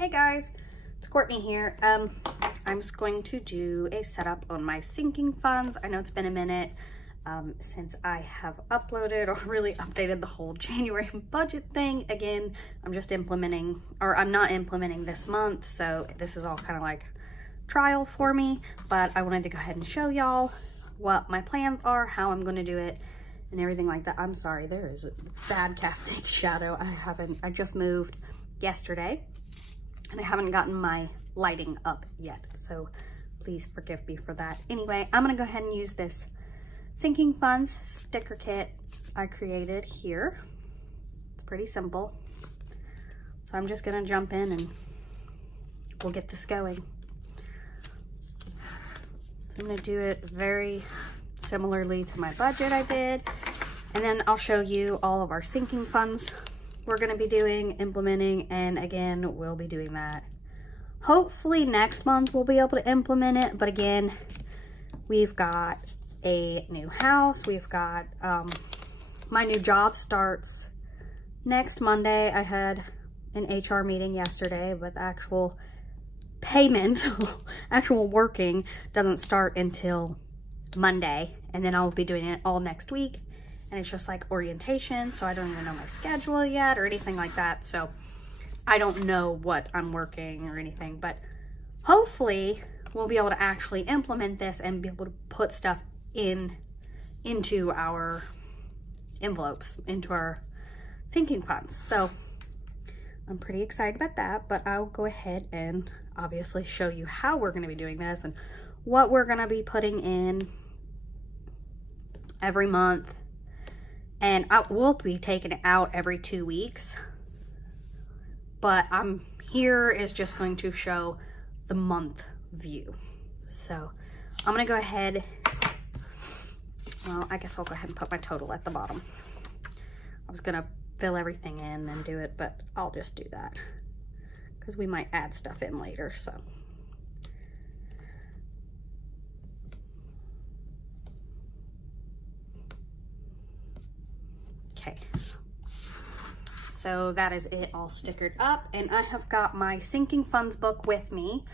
Hey guys, it's Courtney here. I'm just going to do a setup on my sinking funds. I know it's been a minute since I have uploaded or really updated the whole January budget thing. Again, I'm just implementing, or I'm not implementing this month, so this is all kind of like trial for me, but I wanted to go ahead and show y'all what my plans are, how I'm going to do it, and everything like that. I'm sorry, there is a bad casting shadow. I just moved yesterday and I haven't gotten my lighting up yet, so please forgive me for that. Anyway, I'm gonna go ahead and use this sinking funds sticker kit I created here. It's pretty simple, so I'm just gonna jump in and we'll get this going. So I'm gonna do it very similarly to my budget I did, and then I'll show you all of our sinking funds we're going to be doing, implementing, and again, we'll be doing that. Hopefully next month we'll be able to implement it, but again, we've got a new house, we've got, my new job starts next Monday. I had an HR meeting yesterday, but the actual payment, actual working doesn't start until Monday, and then I'll be doing it all next week. And it's just like orientation, so I don't even know my schedule yet or anything like that. So I don't know what I'm working or anything, but hopefully we'll be able to actually implement this and be able to put stuff into our envelopes, into our sinking funds. So I'm pretty excited about that, but I'll go ahead and obviously show you how we're going to be doing this and what we're going to be putting in every month. And I will be taking it out every 2 weeks, but here is just going to show the month view. So I'm gonna go ahead, well, I guess I'll go ahead and put my total at the bottom. I was gonna fill everything in and do it, but I'll just do that because we might add stuff in later, so. Okay, so that is it all stickered up, and I have got my sinking funds book with me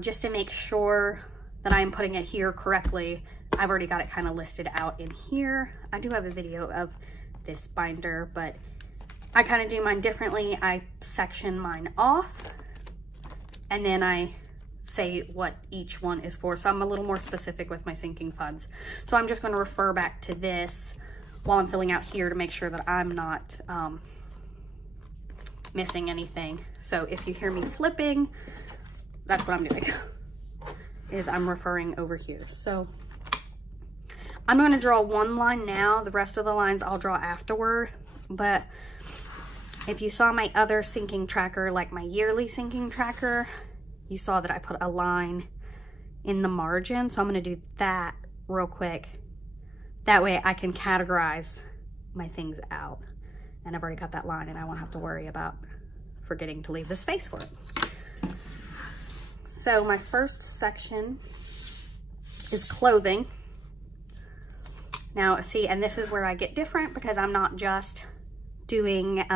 just to make sure that I'm putting it here correctly. I've already got it kind of listed out in here. I do have a video of this binder, but I kind of do mine differently. I section mine off and then I say what each one is for, so I'm a little more specific with my sinking funds. So I'm just going to refer back to this while I'm filling out here to make sure that I'm not missing anything. So if you hear me flipping, that's what I'm doing, is I'm referring over here. So I'm going to draw one line now. The rest of the lines I'll draw afterward. But if you saw my other sinking tracker, like my yearly sinking tracker, you saw that I put a line in the margin. So I'm going to do that real quick. That way I can categorize my things out. And I've already got that line and I won't have to worry about forgetting to leave the space for it. So my first section is clothing. Now see, and this is where I get different because I'm not just doing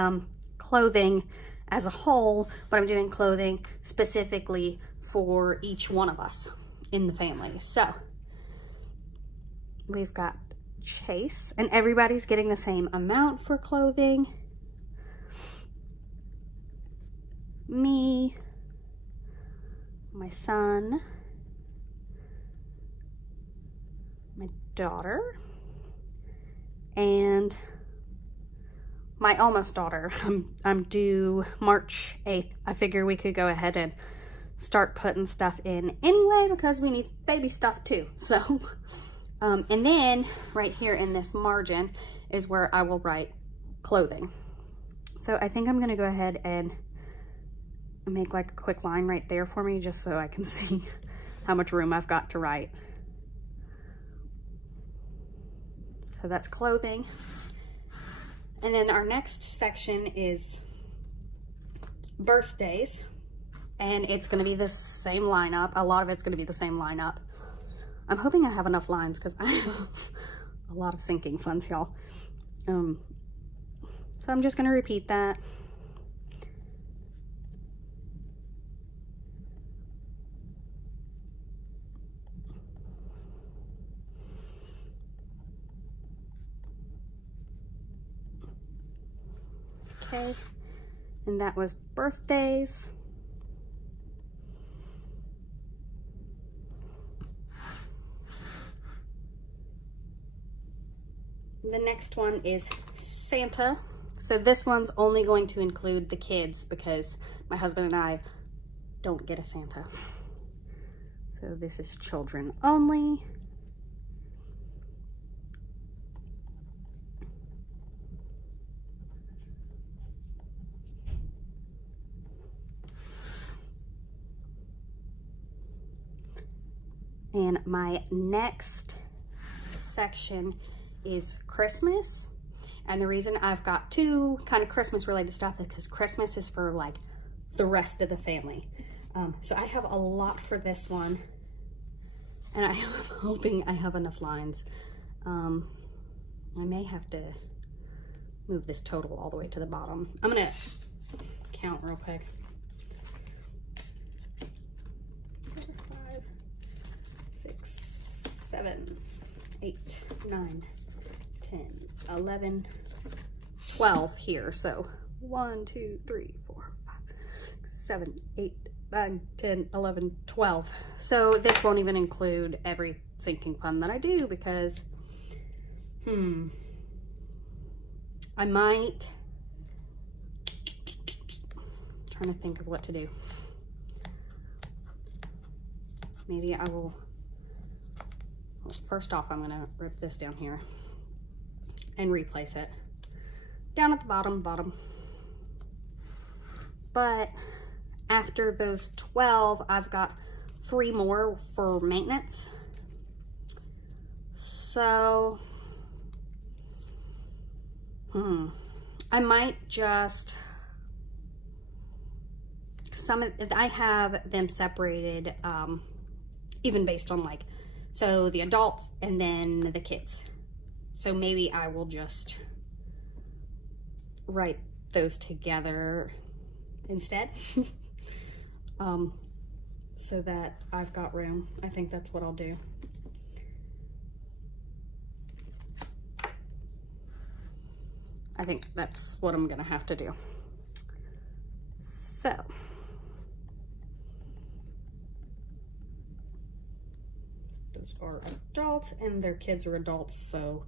clothing as a whole, but I'm doing clothing specifically for each one of us in the family. So we've got Chase, and everybody's getting the same amount for clothing. Me, my son, my daughter, and my almost daughter. I'm due March 8th. I figure we could go ahead and start putting stuff in anyway because we need baby stuff too. So and then right here in this margin is where I will write clothing. So I think I'm gonna go ahead and make like a quick line right there for me just so I can see how much room I've got to write. So that's clothing. And then our next section is birthdays, and it's gonna be the same lineup. A lot of it's gonna be the same lineup. I'm hoping I have enough lines because I have a lot of sinking funds, y'all. So I'm just going to repeat that. Okay, and that was birthdays. The next one is Santa. So this one's only going to include the kids because my husband and I don't get a Santa. So this is children only. And my next section is Christmas. And the reason I've got two kind of Christmas related stuff is because Christmas is for like the rest of the family. So I have a lot for this one. And I am hoping I have enough lines. I may have to move this total all the way to the bottom. I'm gonna count real quick. 4, 5, 6, 7, 8, 9, 10, 11, 12 here. So 1, 2, 3, 4, 5, 6, 7, 8, 9, 10, 11, 12. So this won't even include every sinking fund that I do because, I might, trying to think of what to do. Maybe I will, well, first off, I'm gonna rip this down here and replace it down at the bottom. But after those 12, I've got 3 more for maintenance. So, I might just, I have them separated, even based on like, so the adults and then the kids. So maybe I will just write those together instead. So that I've got room. I think that's what I'll do. I think that's what I'm gonna have to do. So, those are adults and their kids are adults, so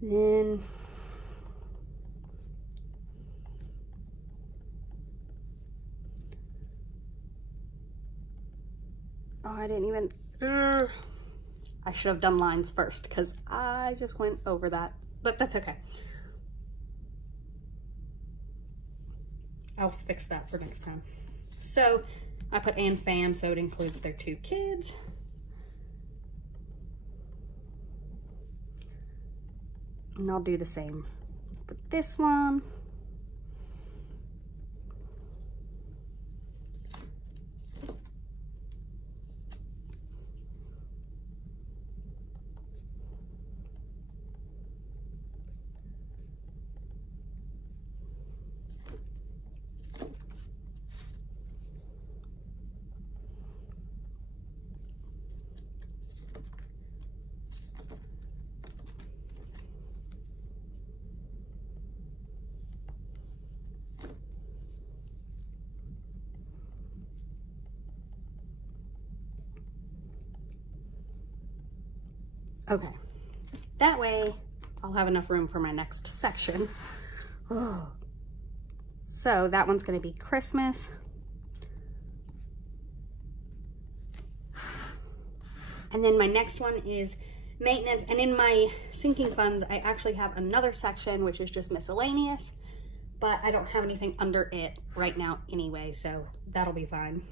then I didn't even, I should have done lines first because I just went over that, but that's okay. I'll fix that for next time. So I put and fam, so it includes their 2 kids. And I'll do the same for this one. Okay, that way I'll have enough room for my next section. Oh. So that one's gonna be Christmas. And then my next one is maintenance. And in my sinking funds, I actually have another section, which is just miscellaneous, but I don't have anything under it right now anyway, so that'll be fine.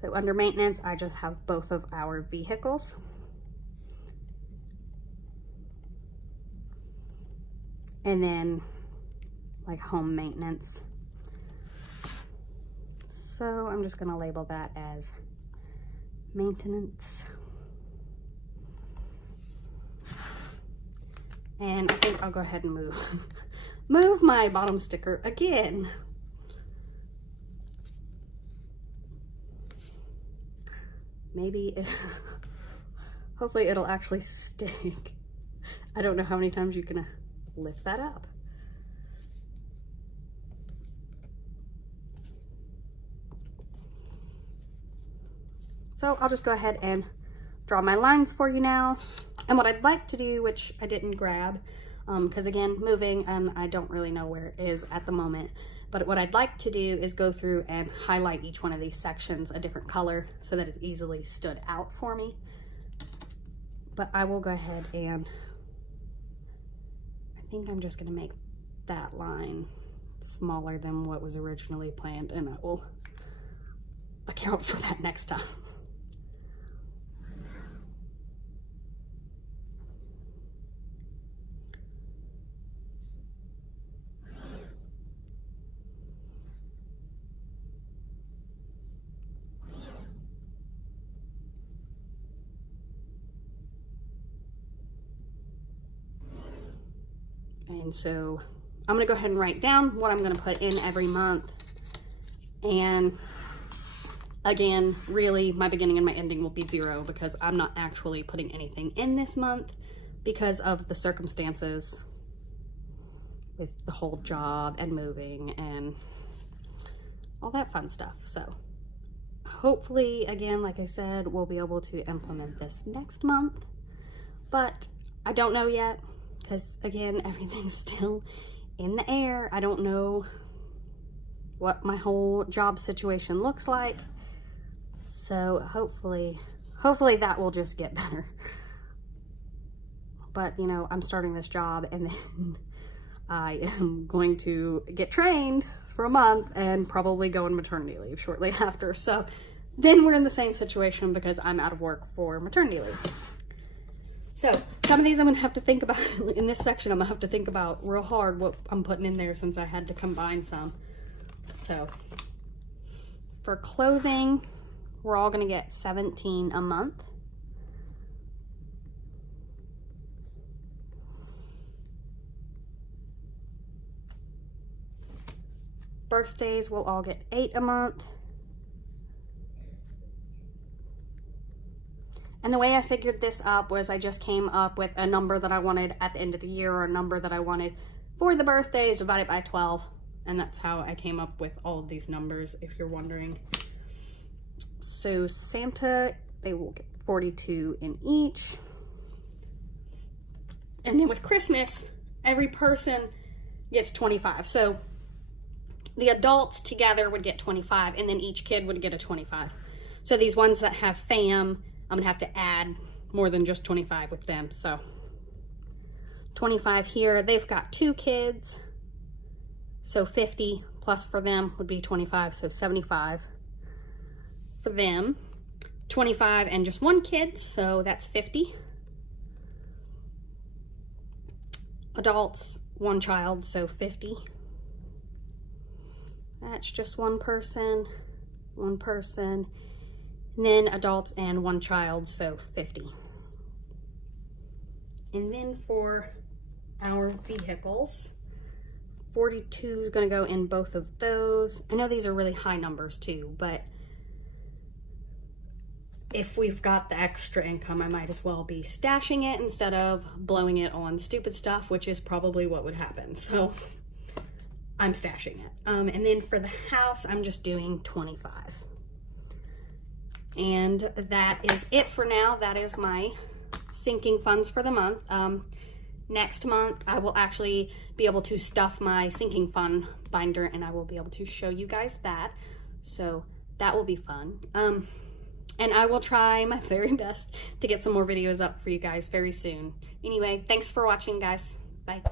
So under maintenance, I just have both of our vehicles. And then like home maintenance. So I'm just gonna label that as maintenance. And I think I'll go ahead and move my bottom sticker again. Maybe, hopefully it'll actually stick. I don't know how many times you can lift that up. So I'll just go ahead and draw my lines for you now. And what I'd like to do, which I didn't grab, because again, moving and I don't really know where it is at the moment, but what I'd like to do is go through and highlight each one of these sections a different color so that it's easily stood out for me. But I will go ahead and I think I'm just going to make that line smaller than what was originally planned, and I will account for that next time. And so I'm gonna go ahead and write down what I'm gonna put in every month. And again, really my beginning and my ending will be 0 because I'm not actually putting anything in this month because of the circumstances with the whole job and moving and all that fun stuff. So hopefully, again, like I said, we'll be able to implement this next month, but I don't know yet. Because again, everything's still in the air. I don't know what my whole job situation looks like. So hopefully that will just get better. But you know, I'm starting this job and then I am going to get trained for a month and probably go on maternity leave shortly after. So then we're in the same situation because I'm out of work for maternity leave. So some of these I'm gonna have to think about in this section. I'm gonna have to think about real hard what I'm putting in there since I had to combine some. So for clothing, we're all gonna get $17 a month. Birthdays, we'll all get $8 a month. And the way I figured this up was I just came up with a number that I wanted at the end of the year or a number that I wanted for the birthdays divided by 12. And that's how I came up with all of these numbers, if you're wondering. So Santa, they will get 42 in each. And then with Christmas, every person gets 25. So the adults together would get 25 and then each kid would get a 25. So these ones that have fam, I'm gonna have to add more than just 25 with them. So 25 here, they've got 2 kids. So 50 plus for them would be 25, so 75 for them. 25 and just 1 kid, so that's 50. Adults, 1 child, so 50. That's just 1 person, 1 person. And then adults and 1 child, so 50. And then for our vehicles, 42 is gonna go in both of those. I know these are really high numbers too, but if we've got the extra income, I might as well be stashing it instead of blowing it on stupid stuff, which is probably what would happen. So I'm stashing it. And then for the house, I'm just doing 25. And that is it for now. That is my sinking funds for the month. Next month, I will actually be able to stuff my sinking fund binder and I will be able to show you guys that. So that will be fun. And I will try my very best to get some more videos up for you guys very soon. Anyway, thanks for watching, guys. Bye.